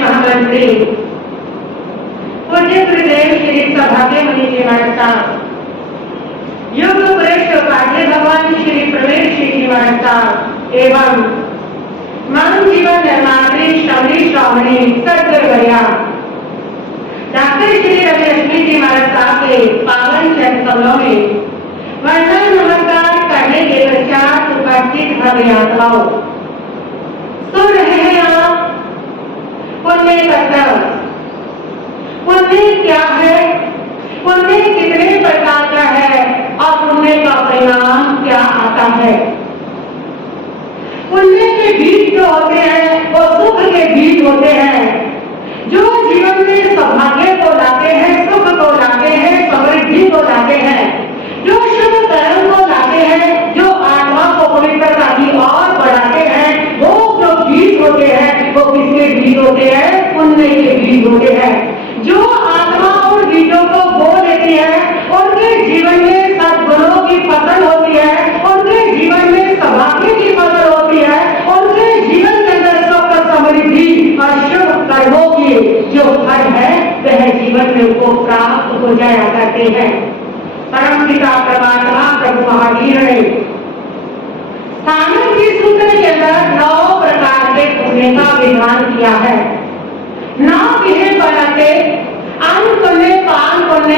महामंत्री पूज्य गुरुदेव श्री सौभाग्य मुनि जी महाराज साहब, योग पुरुष उपाध्याय भगवान श्री प्रवीण सिंह जी महाराज साहब एवं मानव जीवन निर्मात्री श्रवणी श्रावणी सदगुरुवर्या डॉक्टर श्री रवि लक्ष्मी जी महाराज साहब के पावन चरण कमलों में वंदन नमस्कार करने के पश्चात उपस्थित भव्य आत्माओं, सुन रहे हैं आप पुण्य कर्तव्य। पुण्य क्या है, पुण्य कितने प्रकार का है और पुण्य का परिणाम क्या आता है। पुण्य के बीज जो होते हैं वो सुख के बीज होते हैं, जो जीवन में सौभाग्य को लाते हैं, सुख को लाते हैं, समृद्धि को लाते हैं, जो शुभ कर्म को लाते हैं, जो आत्मा को पवित्रता की ओर बढ़ाते हैं। वो जो बीज होते हैं वो किसके बीज होते हैं? पुण्य के बीज होते हैं। जो आत्मा उन बीजों को बो देती है उनके जीवन में सद्गुणों की फसल होती है, उनके जीवन में सौभाग्य की फसल होती है, उनके जीवन के अंदर सुख समृद्धि और शुभ कर्मों की जो फल है वह जीवन में उनको प्राप्त हो जाया करते हैं। परम पिता परमात्मा प्रभु महावीर ने स्थानक की सूत्र के अंदर 9 प्रकार के पुण्य का विधान किया है। 9 किन्हें बनाते? अन्न पुण्य, पान पुण्य,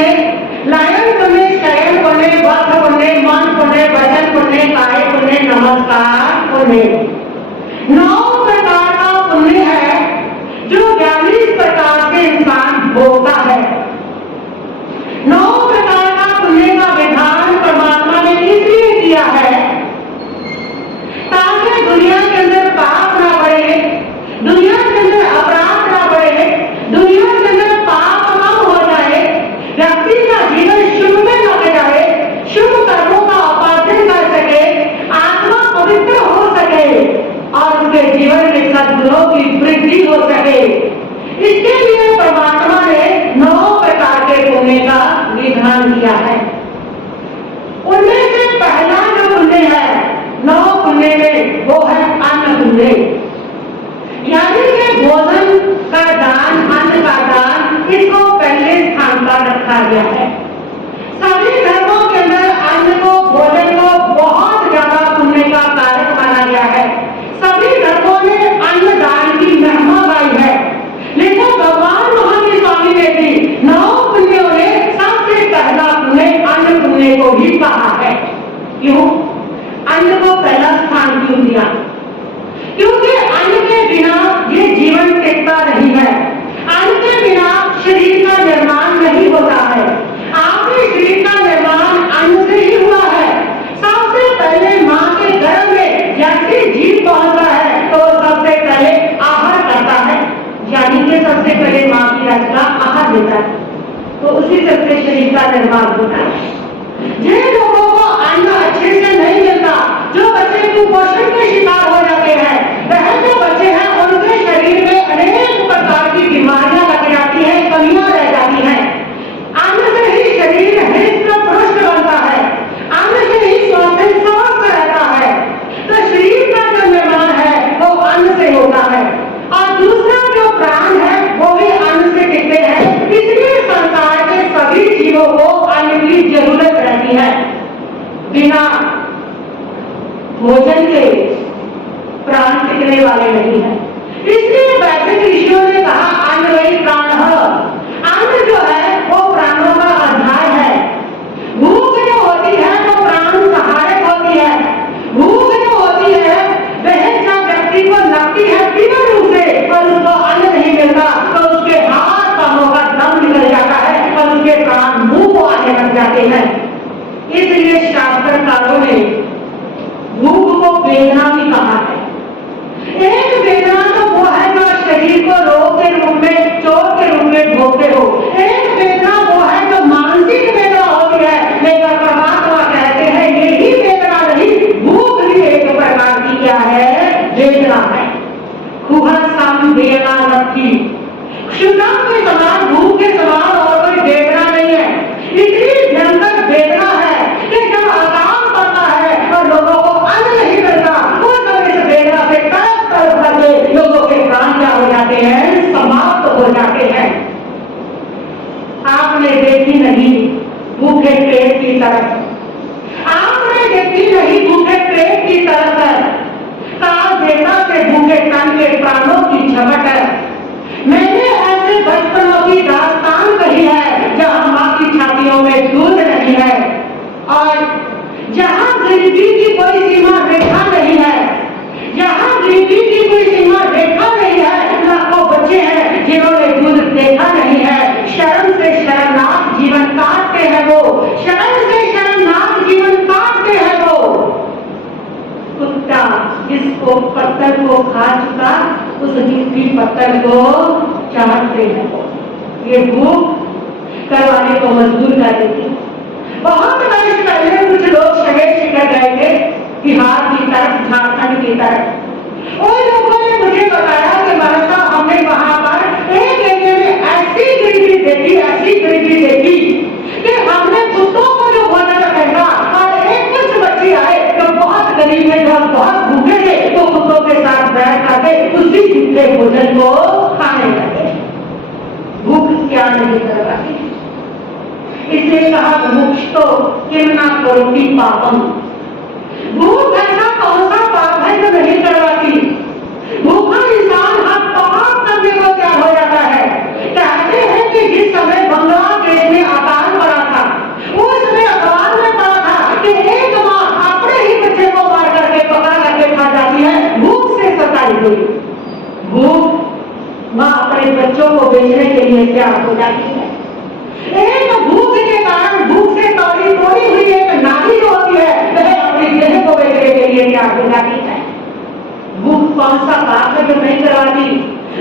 लायन पुण्य, शयन पुण्य, वक्र पुण्य, मन पुण्य, वचन पुण्य, काय पुण्य, नमस्कार पुण्य। 9 प्रकार का पुण्य है जो 42 प्रकार से इंसान भोगता है। 9 प्रकार का पुण्य का विधान परमात्मा ने इसलिए किया है ताकि दुनिया के अंदर पाप ना बढ़े, दुनिया के अंदर अपराध ना बढ़े, दुनिया के अंदर पाप कम हो जाए, व्यक्ति का जीवन शुभ में लग जाए, शुभ कर्मों का उपार्जन कर सके, आत्मा पवित्र हो सके और उसके जीवन में सद्गुणों की वृद्धि हो सके। इसके लिए परमात्मा ने 9 प्रकार के पुण्य का विधान किया है। उनमें से पहला जो पुण्य है 9 पुण्य में वो है अन्न पुण्य, यानी कि भोजन का दान, अन्न का दान, इसको पहले स्थान पर रखा गया है। सभी धर्मों के अंदर अन्न को, भोजन को बहुत ज्यादा पुण्य का कारक माना गया है। सभी इंद्रियां, क्योंकि अन्न के बिना ये जीवन टिकता नहीं है। अन्न के बिना शरीर का निर्माण नहीं होता है। आपके शरीर का निर्माण अन्न से ही हुआ है। सबसे पहले माँ के गर्भ में जैसे जीव पहुंचता है तो सबसे पहले आहार करता है, यानी कि सबसे पहले माँ की रचना आहार देता है, तो उसी से अपने शरीर का निर्माण होता है। जिन लोगों को अन्न अच्छे से नहीं मिलता, जो बच्चे कुपोषण के शिकार हो जाते हैं, वह जो बच्चे हैं उनके शरीर में अनेक प्रकार की बीमारियां लग जाती हैं, कमियां रह जाती हैं। अन्न से ही शरीर हृष्ट पुष्ट बनता है, अन्न से ही स्वास्थ्य स्वस्थ रहता है। तो शरीर का जो निर्माण है वो अन्न से होता है, और दूसरा जो प्राण है वो भी अन्न से टिकते हैं। इसलिए संसार के सभी जीवों को अन्न की जरूरत रहती है। बिना भोजन के प्राण टिकने वाले नहीं है। इसलिए वैदिक ऋषियों ने कहा अन्न वही प्राण है। अन्न जो है वो प्राणों का आधार है। भूख जो होती है वो प्राण सहायक होती है। भूख जो होती है वह जब व्यक्ति को लगती है तीव्र रूप से और उसको अन्न नहीं मिलता तो उसके हाथ पांवों का दम निकल जाता है और उसके प्राण मुंह को आने लग जाते हैं। इसलिए शास्त्रकारों ने भूख को वेदना भी कहा है। एक वेदना तो वो है जो शरीर को रोग के रूप में, चोट के रूप में भोगते हो। एक वेदना वो है जो मानसिक वेदना होती है। लेकिन परमात्मा कहते हैं यही वेदना नहीं, भूख भी एक प्रकार की क्या है, वेदना है। खुहर साम वेदना लगती, क्षुधा के समान, भूख के समान और कोई वेदना नहीं है। इतनी भयंकर वेदना है कि जब आराम पड़ता है और लोगों को अन्न नहीं मिलता, उस समय इस वेदना से तड़प तड़प करके लोगों के प्राण क्या हो जाते हैं, समाप्त हो जाते हैं। आपने देखी नहीं भूखे पेट की तरफ, आपने देखी नहीं भूखे पेट की तरफ, काल देवता से भूखे तन के प्राणों की झमट है। मैंने ऐसे बचपनों की दास्तान कही है जहां माँ की छातियों में दूध नहीं है और जहां गरीबी की कोई सीमा रेखा नहीं है, जहां गरीबी की कोई सीमा रेखा नहीं है। लाखों बच्चे हैं जिन्होंने दूध देखा नहीं है। शर्म से शर्मनाक जीवन काटते हैं वो, शर्म से शर्मनाक जीवन काटते हैं वो। कुत्ता जिसको पत्थर को खा चुका उस गिट्टी पत्थर को चाटते हैं। ये भूख करवाने को मजबूर कर देती है। बहुत वर्ष पहले कुछ लोग शहर शिकर गए थे बिहार की तरफ, झारखंड की तरफ। उन लोगों ने मुझे बताया कि महाराज हमने वहां पर एक एरिया में ऐसी गरीबी देखी, ऐसी गरीबी देखी कि हमने कुत्तों को जो भोजन फेंका और एक कुछ बच्चे आए जो बहुत गरीब है, जो बहुत भूखे थे, तो कुत्तों के साथ बैठ करके उसी जितने भोजन को खाने लगे। भूख क्या नहीं करवाती। इसलिए कहा मुक्षतो किन्ना करोति पापम। भूख ऐसा कौन सा पाप है जो नहीं करवाती। भूखा इंसान हर पाप करने को क्या हो जाता है। कहते हैं कि जिस समय बांग्लादेश में अकाल पड़ा था, उस समय अखबार में पड़ा था कि एक माँ अपने ही बच्चे को मार करके पकड़ करके खा जाती है, भूख से सताई हुई। भूख माँ अपने बच्चों को बेचने के लिए क्या हो जाती है। एक भूख के कारण, भूख से तोड़ी हुई एक नारी जो होती है वह अपनी देह को बेचने के लिए क्या हो जाती है। भूख कौन सा पाप है जो नहीं करवाती।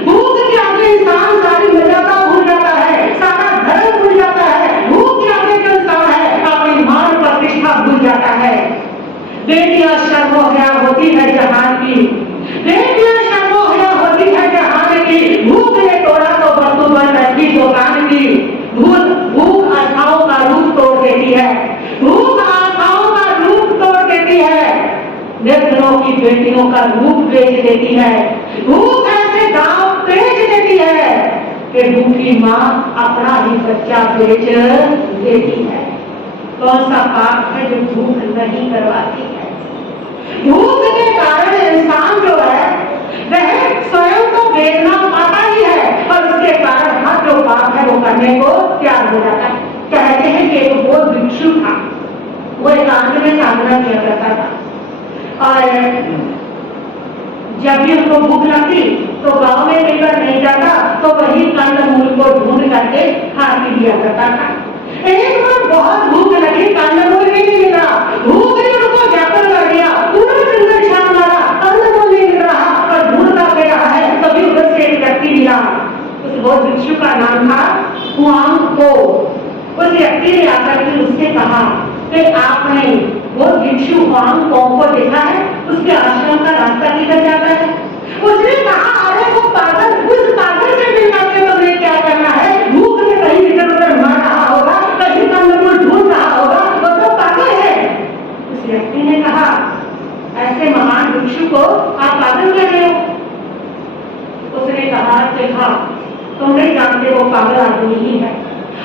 भूख के आगे इंसान सारी मर्यादा भूल जाता है, सारा धर्म भूल जाता है। भूख के आगे जो इंसान है अपनी मान प्रतिष्ठा भूल जाता है। बेटियां शर्मोहया होती है जहान की, बेटियां शर्मोहया होती है जहान की। भूख ने तोड़ा तो बर्तन बन रखी दुकान की। भूख आशाओं का रूप तोड़ देती है, भूख आशाओं का रूप तोड़ देती है, निर्धनों की बेटियों का रूप बेच देती है। भूख ऐसे दांव बेच देती है कि भूखी माँ अपना ही बच्चा बेच देती है। कौन सा पाप है जो भूख नहीं करवाती है। भूख के कारण इंसान जो है वह स्वयं को वेदना पाता ही है और उसके कारण हर जो पाप है वो करने को तैयार हो जाता है। कहते हैं कि एक वो भिक्षु था, वो एकांत में साधना किया करता था और जब भी उनको भूख लगती तो गांव में लेकर नहीं जाता, तो वही कंदमूल को ढूंढ करके खा पी लिया करता था। एक बार बहुत भूख लगी, कंदमूल भी नहीं मिला, भूख ने उनको व्याकुल कर दिया, पूरा जंगल छान मारा, कंदमूल नहीं मिल रहा और ढूंढता फिर रहा है। तभी उधर से एक व्यक्ति मिला, उस बौद्ध भिक्षु का नाम था हुआंगपो। उस व्यक्ति ने आकर के उससे कहा कि आपने वो भिक्षु हुआंगपो को देखा है, उसके आश्रम का रास्ता किधर जाता है? उसने कहा अरे वो पागल, उस पागल से मिलना के तो मैं क्या करना है, भूख में कहीं इधर उधर मार रहा होगा, कहीं कंदमूल ढूंढ रहा होगा, वो तो पागल है। उस व्यक्ति ने कहा ऐसे महान भिक्षु को आप पागल कह रहे हो? उसने कहा कि हाँ, तुम नहीं जानते वो पागल आदमी ही है।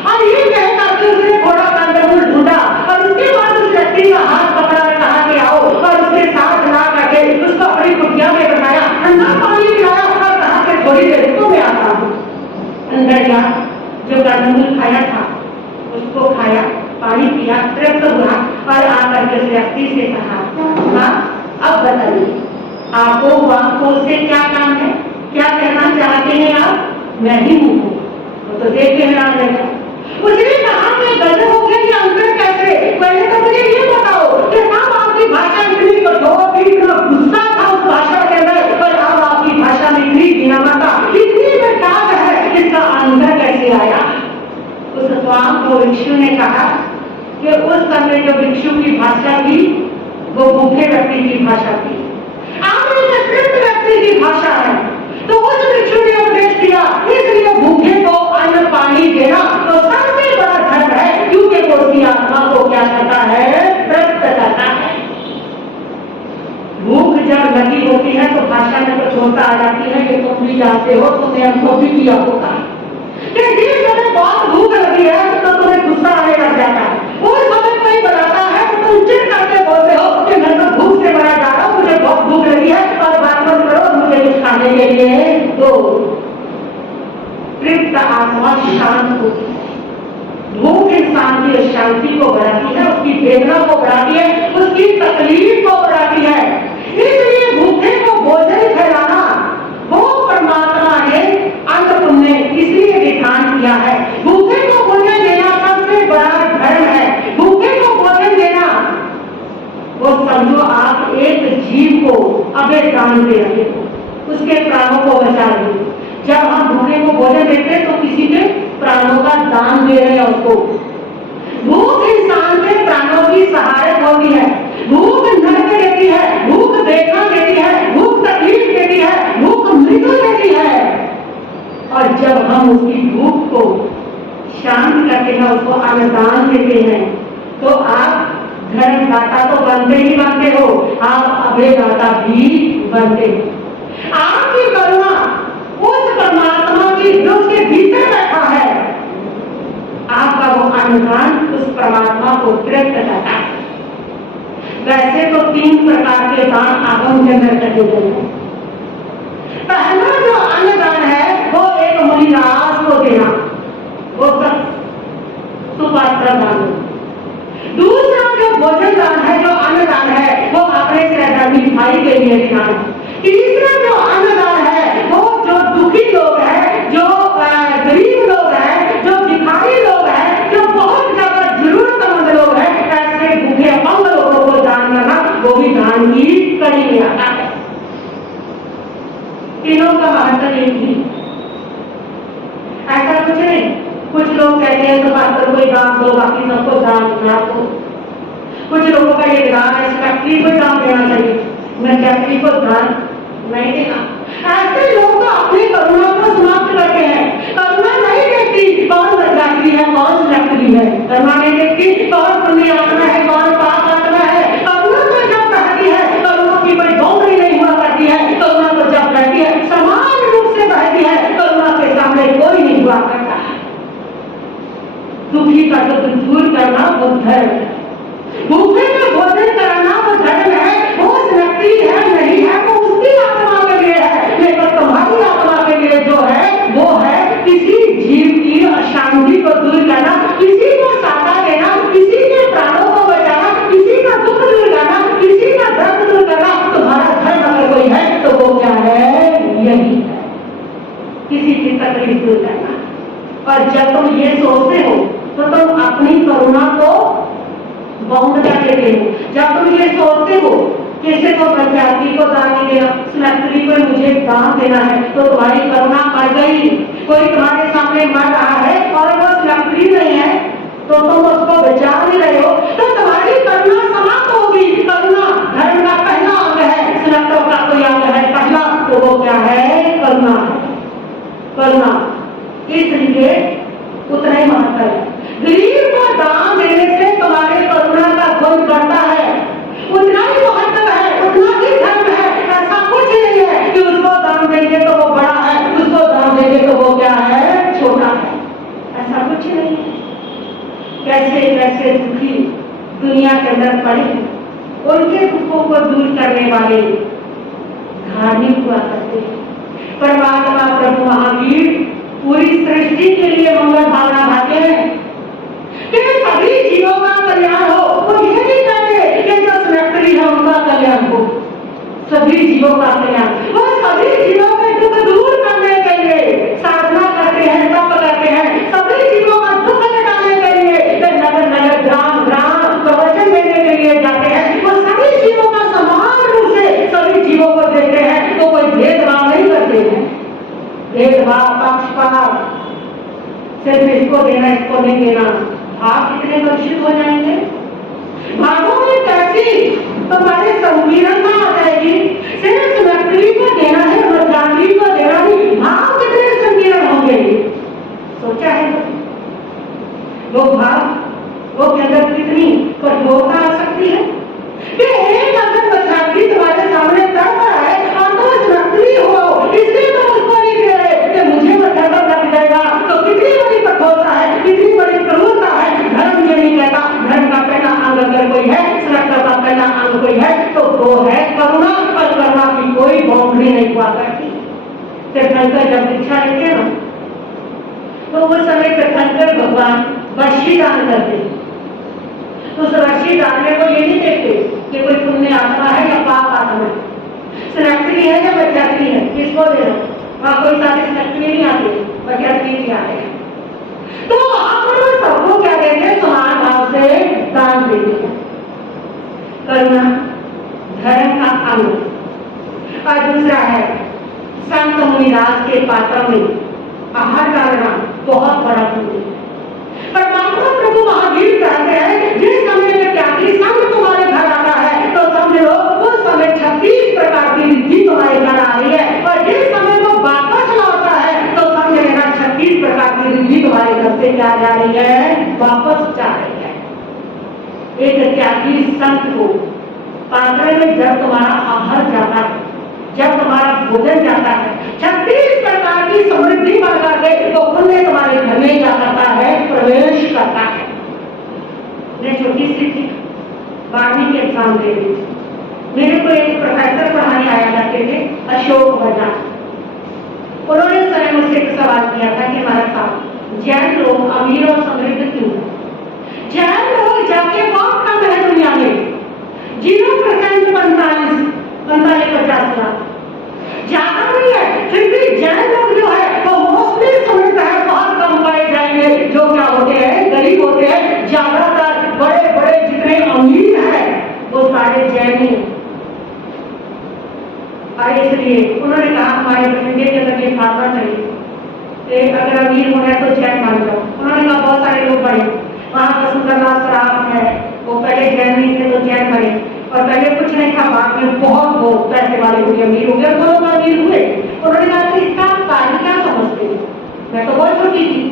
और ये कहकर के उसने थोड़ा कंदमूल ढूंढा और उसके बाद उस व्यक्ति का हाथ पकड़ा, कहा कि आओ, और उसके साथ ला करके उसको अपनी कुटिया में बैठाया, ठंडा पानी पिलाया और कहा कि थोड़ी देर को मैं आता हूँ। अंदर गया, जो कंदमूल खाया था उसको खाया, पानी पिया, तृप्त हुआ और आकर के उस व्यक्ति से कहा हाँ अब बताइए आपको वांगपो से क्या काम है, क्या कहना चाहते हैं आप? मैं ही हूँ। वो तो देख के हैरान रह गया। उसने कहा कि गलत हो गया, ये अंतर कैसे? पहले तो मुझे ये बताओ कि अब आपकी भाषा इतनी कठोर थी, इतना गुस्सा था उस भाषा के अंदर, पर अब आपकी भाषा में इतनी विनम्रता, इतनी मिठास है, इसका अंतर कैसे आया? उस हुआंगपो भिक्षु ने कहा कि उस समय जो भिक्षु की भाषा थी वो भूखे व्यक्ति की भाषा थी, आपने तृप्त व्यक्ति की भाषा है। तो उस भिक्षु ने उपदेश दिया, इसलिए भूखे को अन्न पानी देना तो सबसे बड़ा धर्म है, क्योंकि वो उसकी आत्मा को क्या करता है? तृप्त करता है। भूख जब लगी होती है तो भाषा में तो छोटा आ जाती है कि तुम भी जानते हो, तुमने हमको भी किया होगा। जिस समय बहुत भूख लगी है तो तुम्हें गुस्सा आने लग जाता है, उस समय कोई बताता है तो तुम चिढ़ करके बोलते हो कि मैं तो भूख से मरा जा रहा हूँ, मुझे बहुत भूख लगी है और बात मत करो, मुझे कुछ खाने के लिए दो। तृप्त आत्मा शांत होती है। भूख इंसान की अशांति को बढ़ाती है, उसकी वेदना को बढ़ाती है, उसकी तकलीफ को बढ़ाती है। इसलिए भूखे को भोजन खिलाना वो परमात्मा ने अंत पुण्य इसलिए विधान किया है। भूखे को भोजन देना सबसे बड़ा धर्म है। भूखे को भोजन देना, वो समझो आप एक जीव को अबे दान दे रहे हो, उसके प्राणों को बचा रहे हो। जब हम भूखे को भोजन देते हैं तो किसी के प्राणों का दान दे रहे हैं उसको। भूख इंसान के प्राणों की सहायक होती है, भूख नरक देती है, भूख वेदना देती है, भूख तकलीफ देती है, भूख मृत्यु देती है। और जब हम उसकी भूख को शांत करते हैं, उसको अन्नदान देते हैं, तो आप धर्मदाता तो बनते ही बनते हो, आप अभयदाता भी बनते हो। आपकी करुणा उस परमात्मा की जो उसके भीतर बैठा है, आपका वो अनुदान उस परमात्मा को तृप्त करता है। वैसे तो 3 प्रकार के दान आगम के अंदर करते हैं। पहला जो अन्नदान है वो एक मुनिराज को देना, वो सब सुपात्र दान। दूसरा जो भोजन दान है, जो अन्नदान है, वो अपने सहधर्मी भाई के लिए देना। तीसरा जो अन्नदान है वो जो दुखी लोग हैं, जो गरीब लोग हैं, जो भिखारी लोग हैं, जो बहुत ज्यादा जरूरतमंद लोग हैं, ऐसे भूखे अपंग लोगों को दान करना, वो भी दान की कड़ी में आता है। तीनों का महत्व एक ही। ऐसा कुछ नहीं, कुछ लोग कहते हैं तो पात्र कोई दान दो, बाकी सबको दान ना दो। कुछ लोगों का ये दान है, फैक्ट्री को दान देना चाहिए, मैं फैक्ट्री को दान नहीं देना। ऐसे लोग तो अपनी करुणा को समाप्त करते हैं। करुणा नहीं देखती कौन यात्री है, कौन फैक्ट्री है, करुणा नहीं देखती कौन पुण्य आत्मा है, कौन पाप आत्मा है। करुणा तो जब बहती है, करुणा की कोई डोंगरी नहीं हुआ करती है। करुणा तो जब बहती है समान रूप से बहती है, करुणा के सामने कोई नहीं हुआ करता। दुखी का दुख दूर करना वो धर्म है, भूखे का भोजन कराना वो धर्म है। वो व्यक्ति है नहीं है वो उसकी आत्मा के लिए है, लेकिन तुम्हारी आत्मा के लिए जो है वो है किसी जीव की अशांति को दूर करना, किसी को साथ देना, किसी के प्राणों को बचाना, किसी का दुख दूर करना, किसी का दर्द दूर करना, तकलीफ दूर करना। और जब तुम ये सोचते हो तो तुम अपनी करुणा को बाउंड कर देते हो। जब तुम ये सोचते हो किसी को पंचायती को दान नहीं देना, स्नेत्री को मुझे दान देना है, तो तुम्हारी करुणा मर गई। कोई तुम्हारे सामने मर रहा है और वो स्नेत्री नहीं है तो तुम उसको बचा नहीं रहे हो, तो तुम्हारी करुणा समाप्त होगी। करुणा धर्म का पहला अंग है, स्नेत्रों का कोई अंग है पहला, तो वो क्या है? करुणा। करुणा इसलिए उतना ही महत्व है। गरीब को दान देने से तुम्हारे करुणा का गुण बढ़ता है, उतना ही महत्व है, उतना ही धर्म है। ऐसा कुछ नहीं है कि उसको दान देंगे तो वो बड़ा है, उसको दान देंगे तो वो क्या है? छोटा है। ऐसा कुछ नहीं है। कैसे कैसे दुखी दुनिया के अंदर पड़े, उनके दुखों को दूर करने वाले धार्मिक हुआ करते हैं। परमात्मा प्रभु महावीर पूरी सृष्टि के लिए मंगल भावना भाते हैं कि सभी जीवों का कल्याण हो। वो ये नहीं कहते कि जो स्नेत्री है उनका कल्याण हो, सभी जीवों का कल्याण। वो सभी जीवों के दुख दूर करने के लिए साधना करते हैं, तप करते हैं, सभी जीवों का दुख मिटाने के लिए नगर नगर ग्राम ग्राम प्रवचन देने के लिए जाते हैं। वो सभी जीवों का समान रूप से सभी जीवों को देखते हैं, तो कोई भेदभाव नहीं करते हैं। भेदभाव पक्षपात, सिर्फ इसको देना इसको नहीं देना, आप कितने लक्षित हो जाएंगे। भावों में कैसी तुम्हारे संकीर्ण में आ जाएगी। सिर्फ स्नेत्री को देना है, मर्दानगी को देना नहीं, भाव कितने संकीर्ण होंगे। सोचा है वो भाव, वो के अंदर कितनी कठोरता आ सकती है कि एक अगर बच्चा तुम्हारे सामने तड़प रहा है और तुम स्नेत्री हो, इसलिए तुम उसको नहीं दे रहे कि मुझे मच्छर लग जाएगा, तो कितनी बड़ी कठोरता है, कितनी बड़ी क्रूरता है। धर्म ये नहीं कहता, धर्म का पहला अंग अगर कोई है, स्नेत्र का पहला अंग कोई है तो वो है करुणा। और करुणा की कोई बाउंड्री नहीं हुआ करती। तीर्थंकर जब दीक्षा लेते ना तो उस समय तीर्थंकर भगवान वर्षी दान करते। तो उस वर्षी दान में वो ये नहीं देखते कि कोई पुण्य आत्मा है या पाप आत्मा है, स्नेत्री है या बच्चात्री है, किसको देना। वहां कोई सारे स्नेत्री नहीं आते, बच्चात्री भी आते हैं। तो आप सबको क्या कहते हैं? समान भाव से दान देते हैं। करुणा धर्म का अंग। और दूसरा है संत मुनिदास के पात्र में आहार डालना बहुत बड़ा पुण्य है। परमात्मा प्रभु महावीर कहते हैं जिस समय में त्यागी संत तुम्हारे घर आता है तो समझ लो उस समय 36 प्रकार की रिद्धि तुम्हारे घर आ रही है। और जिस समय वो वापस लौटता है तो समझ लेना 36 प्रकार की रिद्धि तुम्हारे घर से क्या जा रही है? वापस जा रही है। एक त्यागी संत को पात्र में जब तुम्हारा आहार जाता है, जब तुम्हारा भोजन जाता है, 36 प्रकार की समृद्धि बढ़ करके तो पुण्य तुम्हारे घर में क्या करता है? प्रवेश करता है। मैं छोटी सी थी, 12वीं के एग्जाम दे रही थी। मेरे को एक प्रोफेसर पढ़ाने आया करते थे, अशोक बजाज। उन्होंने स्वयं मुझसे एक सवाल किया था कि हमारा साहब जैन लोग अमीर और समृद्ध क्यों है? जैन लोग जाके बहुत कम है दुनिया में, 0% 45-50 लाख, ज्यादा नहीं है। फिर भी जैन लोग जो है वो मोस्टली समृद्ध है, बहुत कम पाए जाएंगे जो क्या होते हैं? गरीब होते हैं। ज्यादातर बड़े बड़े जितने अमीर हैं वो सारे जैन ही। और इसलिए उन्होंने कहा हमारे इंडिया के अंदर ये भावना चाहिए, अगर अमीर होना है तो जैन मान जाओ। उन्होंने कहा बहुत सारे लोग बड़े, वहां का सुंदरनाथ सराफ है, वो पहले जैन नहीं थे तो जैन बने, और पहले कुछ नहीं था, बाद में बहुत वो पैसे वाले हुए, अमीर हो गए, वो लोग अमीर हुए। उन्होंने कहा कि इसका कार्य क्या समझते हैं? मैं तो बहुत छोटी थी,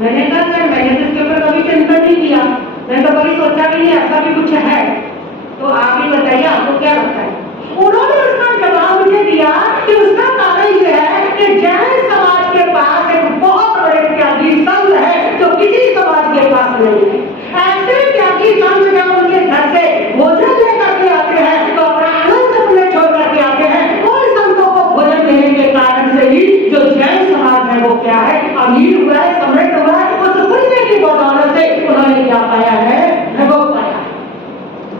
मैंने कहा सर मैंने तो इसके ऊपर कभी चिंता नहीं किया, मैंने तो कभी सोचा भी नहीं ऐसा भी कुछ है, तो आप ही बताइए आपको क्या लगता है? उन्होंने उसका जवाब मुझे दिया कि उसका कारण यह है कि जैन समाज के पास एक बहुत बड़े त्यागी संघ है जो किसी समाज के पास नहीं है। ऐसे त्यागी संघ जब उनके घर से भोजन लेकर के आते हैं तो अपना आनंद अपने छोड़ करके आते हैं। उन संतों को भोजन देने के कारण से ही जो जैन समाज है वो क्या है? अमीर हुआ है, समृद्ध हुआ है। उस पुण्य की बदौलत से उन्होंने क्या पाया है? भगवत पाया है।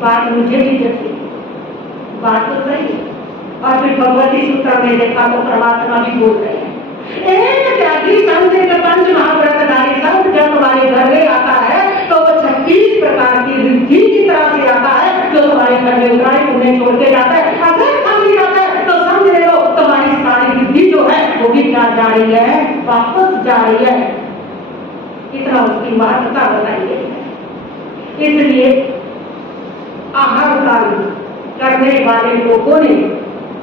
बात मुझे भी जैसी बात तो सही है। और फिर भगवती सूत्र में देखा तो परमात्मा भी बोल रहे हैं एक त्यागी संत, एक पंच महाव्रतधारी संत जब तुम्हारे घर में आता है तो वो 36 प्रकार की रिद्धि की तरह से आता है, जो तुम्हारे घर में उतराई उन्हें छोड़ के जाता है। अगर खाली जाता है तो समझ लो तुम्हारी सारी रिद्धि जो है वो भी क्या जा रही है, वापस जा रही है। इतना उसकी महत्ता बताई गई है। इसलिए आहार दान करने वाले लोगों ने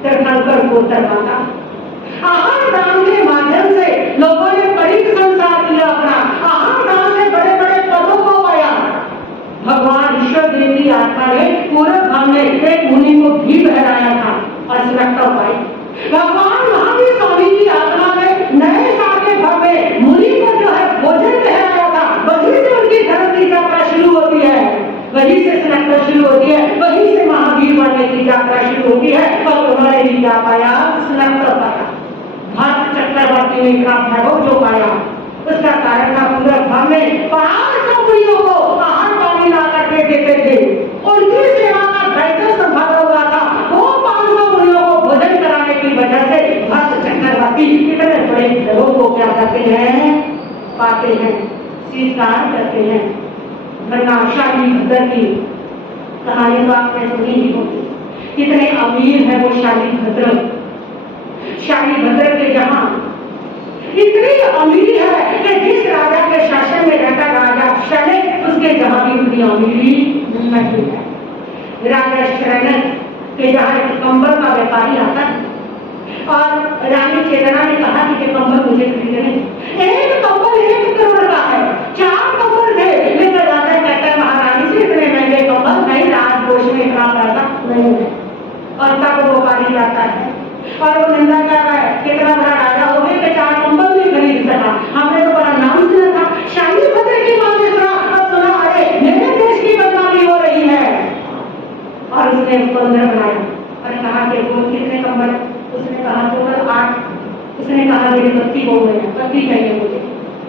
तीर्थंकर को दरबारा। आहार दान के माध्यम से लोगों ने बड़ी संसार किया अपना। आहार दान से बड़े बड़े पदों को पाया। भगवान ईश्वर देव की आत्मा ने पूरे धाम में एक मुनि को घी बहराया था और सुरक्षा पाई। भगवान महावीर स्वामी की आत्मा ने नए साल के भर में मुनि को जो है भोजन बहराया था। वहीं से उनकी धर्म की यात्रा शुरू होती है, वहीं से सुरक्षा शुरू होती है, वहीं से महावीर बनने की यात्रा शुरू होती है। और उन्होंने भी क्या पाया, सुरक्षा पाया। भक्त चक्रवर्ती ने का भैरव जो पाया उसका कारण था पूरे घर में 500 मुनियों को आहार पानी ला करके देते थे। उनकी सेवा का दायित्व संभाला हुआ था। वो 500 मुनियों को भोजन कराने की वजह से भक्त चक्रवर्ती इतने बड़े भैरव को क्या करते हैं, पाते हैं, स्वीकार करते हैं। शाली भद्र की कहानी तो आपने सुनी ही होगी। कितने अमीर है वो शाली भद्र। शाली भद्र के जहां इतनी अमीरी है कि जिस राजा के शासन में रहता राजा शनक, उसके जहां भी उतनी अमीरी नहीं है। राजा शनक के जहां एक कंबल का व्यापारी आता है और रानी चेतना ने कहा कि ये कंबल मुझे खरीदने। एक कंबल 1 करोड़ का है, 4 कंबल थे, लेकिन राजा कहता है महारानी से इतने महंगे कंबल नहीं, राजकोष में इतना पैसा नहीं है। और तब वो व्यापारी आता है और वो निंदा कर रहा है, कितना बड़ा राजा हो गया कि 4 कंबल नहीं खरीद सका। हमने तो बड़ा नाम सुना था, शाली भद्र की मां ने सुना, अब सुना अरे मेरे देश की बदनामी हो रही है। और उसने उसको अंदर बनाया और कहा कि वो कितने कंबल, उसने कहा केवल 8। उसने कहा मेरी 32 हो गए हैं, 32 चाहिए मुझे।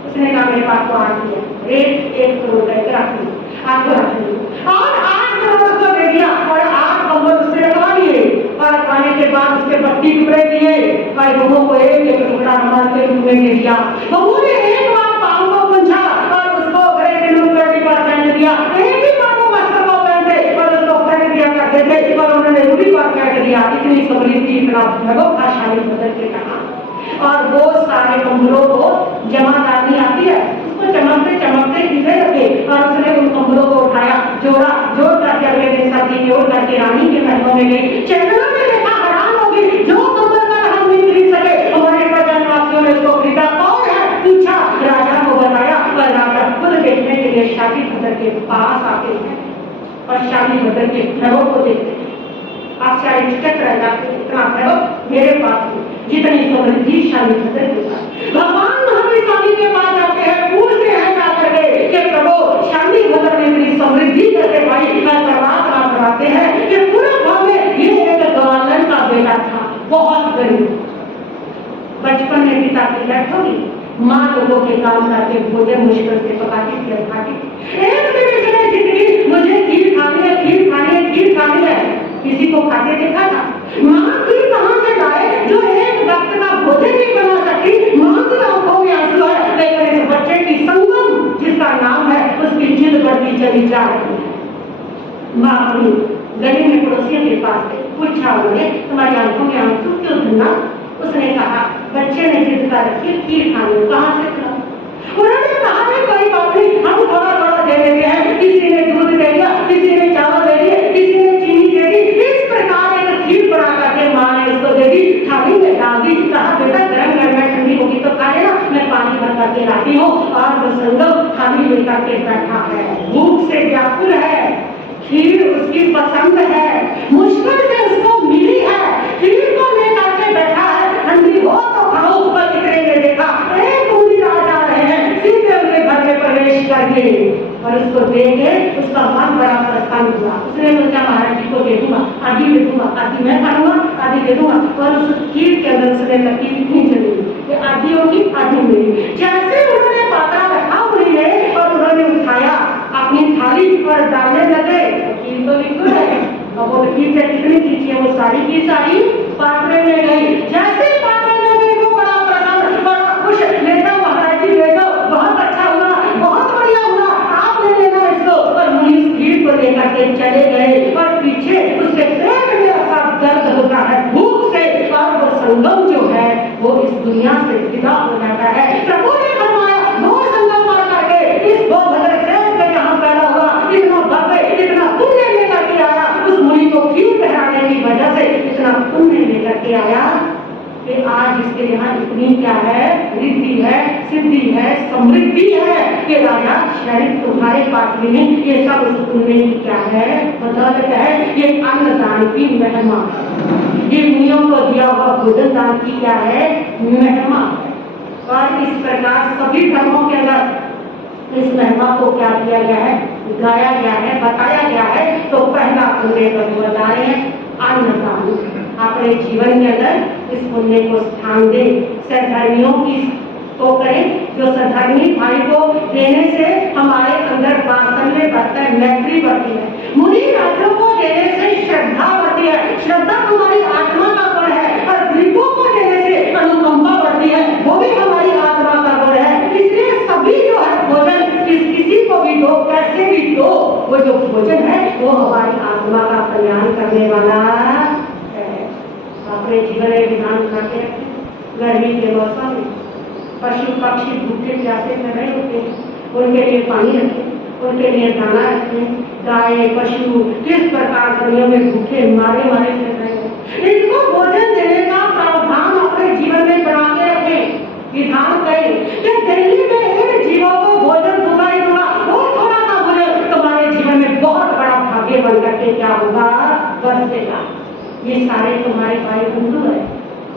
उसने कहा मेरे पास तो 8 ही है, रेट 1 करोड़ का रख ली, 8 को रख ली और 8 करोड़ उसको दे दिया और 8 कंबल उसने रखवा लिए। और खाने के बाद उसके 32 टुकड़े दिए और बहू को एक टुकड़ा नमक के रूप में दे दिया। बहू ने एक बार पाँव को पूछा और उसको बड़े दिनों का पहन दिया। एक ही बार वो वस्त्र को पहनते और उसको पहन दिया करते थे और उन्होंने रूढ़ी बार कह दिया। इतनी समृद्धि, इतना भगव था शाली भद्र के कहा। और वो सारे कंबलों को जमा करनी आती है, उसको चमकते चमकते कीड़े लगे और उसने उन कंबलों को उठाया, जोड़ा, जोड़ करके अगले दिन सर्दी में उड़ करके रानी के महलों में गई। चेतना ने देखा, हैरान हो गई, जो कंबल का हम नहीं खरीद सके हमारे प्रजनवासियों ने उसको खरीदा। कौन है पूछा, राजा को बताया और राजा खुद देखने के लिए शाली भद्र के पास आते हैं और शाली भद्र के घरों को देखते हैं। आप चकित रह जाते, इतना भैरव मेरे पास जितनी समृद्धि शाली भद्र के पास। भगवान महावीर स्वामी के पास जाते हैं, पूछते हैं जाकर के कि प्रभु शाली भद्र ने इतनी समृद्धि कैसे पाई। करवाते हैं कि पूरे गांव में ये एक ग्वालन का बेटा था, बहुत गरीब। बचपन में पिता की डेथ होगी, माँ लोगों के काम करके भोजन मुश्किल से पकाती थी, खाती। एक दिन इसने जितनी मुझे खीर खानी है, खीर खानी है, खीर खानी है, किसी को खाते देखा था। माँ खीर कहाँ से लाए जो एक वक्त का भोजन नहीं बना सकी। माँ की आंखों में आंसू है, लेकिन इस बच्चे की संगम जिसका नाम है उसकी जिद बढ़ती चली जा रही है। माँ अपनी गली में पड़ोसियों के पास गई, पूछा उन्होंने तुम्हारी आंखों में आंसू क्यों धुना। उसने कहा बच्चे ने जिद कर रखी खीर खानी, कहाँ से खाऊं। उन्होंने कहा कोई बात नहीं, हम थोड़ा थोड़ा दे देते हैं। किसी ने दूध दे दिया, किसी ने चावल दे दिए, किसी ने चीनी दे दी। इस प्रकार एक खीर बना करके माँ ने उसको दे दी, थाली में डाल दी। कहा बेटा गर्म गर्म में ठंडी होगी तो खा लेना, मैं पानी भर करके लाती हूँ। और वो संगम थाली लेकर के बैठा है, भूख से व्याकुल है, खीर उसकी पसंद है, मुश्किल से उसको मिली है, खीर को लेकर के बैठा है। ठंडी हो तो खाओ। ऊपर कितने ने देखा एक मुनि राजा रहे हैं, सीधे उनके घर में प्रवेश करके और उसको देंगे। उसका मन बड़ा प्रसन्न हुआ। उसने सोचा महाराज जी को दे दूंगा, आधी दे दूंगा, आधी मैं खाऊंगा, आधी दे दूंगा। और उस खीर के अंदर उसने लकीर नहीं चली कि आधी होगी आधी मेरी। जैसे उन्होंने पात्रा रखा मुनि ने और उन्होंने उठाया अपनी थाली पर डालने लगे, खीर तो लिक्विड है, अब वो खीर से कितनी खींची है, वो सारी की सारी पात्रे में गई। जैसे पात्रे में गई वो बड़ा प्रसन्न वो इस दुनिया से विदा हो जाता है। प्रभु ने फरमाया वो संगम पार करके इस भद्र सेवक के यहाँ पैदा हुआ, इतना भव्य इतना पुण्य लेकर के आया, उस मुनि को क्यों ठहराने की वजह से इतना पुण्य लेकर के आया कि आज इसके यहाँ इतनी क्या है, रिद्धि है, सिद्धि है, समृद्धि है कि राजा शरीर तुम्हारे पास भी नहीं। ये सब उस पुण्य की क्या है, बदौलत है। ये अन्नदान की महिमा, ये मुनियों को दिया हुआ भोजन दान की क्या है, महिमा। और इस प्रकार सभी धर्मों के अंदर इस महिमा को क्या किया गया है, गाया गया है, बताया गया है। तो पहला पुण्य को बता रहे हैं अन्नदान। अपने जीवन के अंदर इस पुण्य को स्थान दे। सद्धर्मियों की तो करें, जो सद्धर्मी भाई को देने से हमारे अंदर वात्सल्य बढ़ता है, मैत्री बढ़ती है। मुनि राजों को देने से श्रद्धा बढ़ती है, श्रद्धा हमारी आत्मा का गुण है। और गरीबों को देने से अनुकंपा बढ़ती है, वो भी हमारी आत्मा का गुण है। इसलिए सभी जो है भोजन किसी को भी दो, कैसे भी दो, वो जो भोजन है वो हमारी आत्मा का कल्याण करने वाला है। अपने जीवन में विधान करते हैं। गर्मी के मौसम में पशु पक्षी भूखे प्यासे में रहे होते हैं, उनके लिए पानी रखें, उनके लिए दाना रखें। गाय पशु किस प्रकार दुनिया में भूखे मारे मारे फिर रहे हैं, इनको भोजन देने का प्रावधान अपने जीवन में बना के रखें, विधान करें कि दिल्ली में इन जीवों को भोजन दूंगा ही दूंगा। वो थोड़ा सा भोजन तुम्हारे जीवन में बहुत बड़ा भाग्य बन करके क्या होगा, बरसेगा। ये सारे तुम्हारे भाई बंधु है,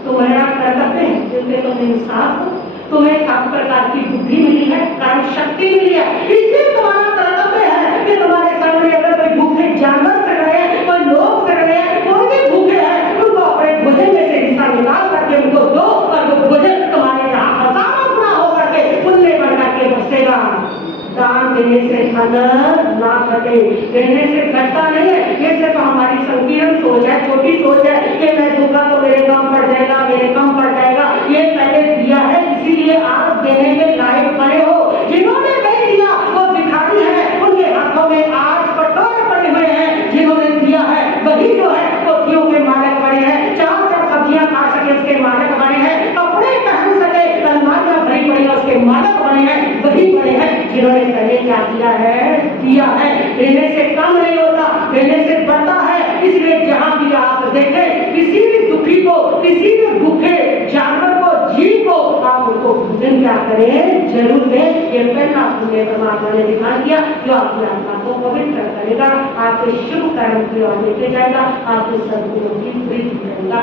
तुम्हारा कर्तव्य है, जिनसे तुम इंसाफ हो। तुम्हें सब प्रकार की बुद्धि मिली है, कर्म शक्ति मिली है, इसलिए तुम्हारा कर्तव्य है कि तुम्हारे सामने अगर कोई भूखे जानवर चढ़ रहे हैं, कोई लोग चढ़ रहे हैं, कोई भी भूखे हैं, उनको अपने भोजन में से हिस्सा निकाल करके उनको दो। और वो भोजन तुम्हारे यहाँ हजारों गुना होकर के पुण्य बन करके बरसेगा। दान देने से धन ना घटे, देने से घटता नहीं है। ये सिर्फ हमारी संकीर्ण सोच है, छोटी सोच है कि मैं दूंगा तो मेरे कम पड़ जाएगा, मेरे कम पड़ जाएगा। ये पहले दिया है, इसीलिए आप देने के लायक बने हो। जिन्होंने नहीं दिया वो भिखारी है, उनके हाथों में आज कटोरे पड़े हुए हैं। जिन्होंने दिया है वही जो है पोथियों के मालिक बने हैं, चार चार सब्जियां खा सके उसके मालिक बने हैं, कपड़े पहन सके, अलमारियां भरी पड़ी है उसके मालिक बने हैं, वही बने हैं जिन्होंने पहले क्या किया है, दिया है। देने से कम नहीं होता, देने से बढ़ता है। इसलिए जहां भी आप देखें किसी भी दुखी को, किसी भी भूखे जानवर को, जीव को, आप उनको भोजन क्या करें, जरूर दें। ये पहला पुण्य परमात्मा ने दिखा दिया जो आपकी आत्मा को पवित्र करेगा, आपके शुभ कर्म की ओर लेके जाएगा, आपके सद्गुणों की वृद्धि करेगा।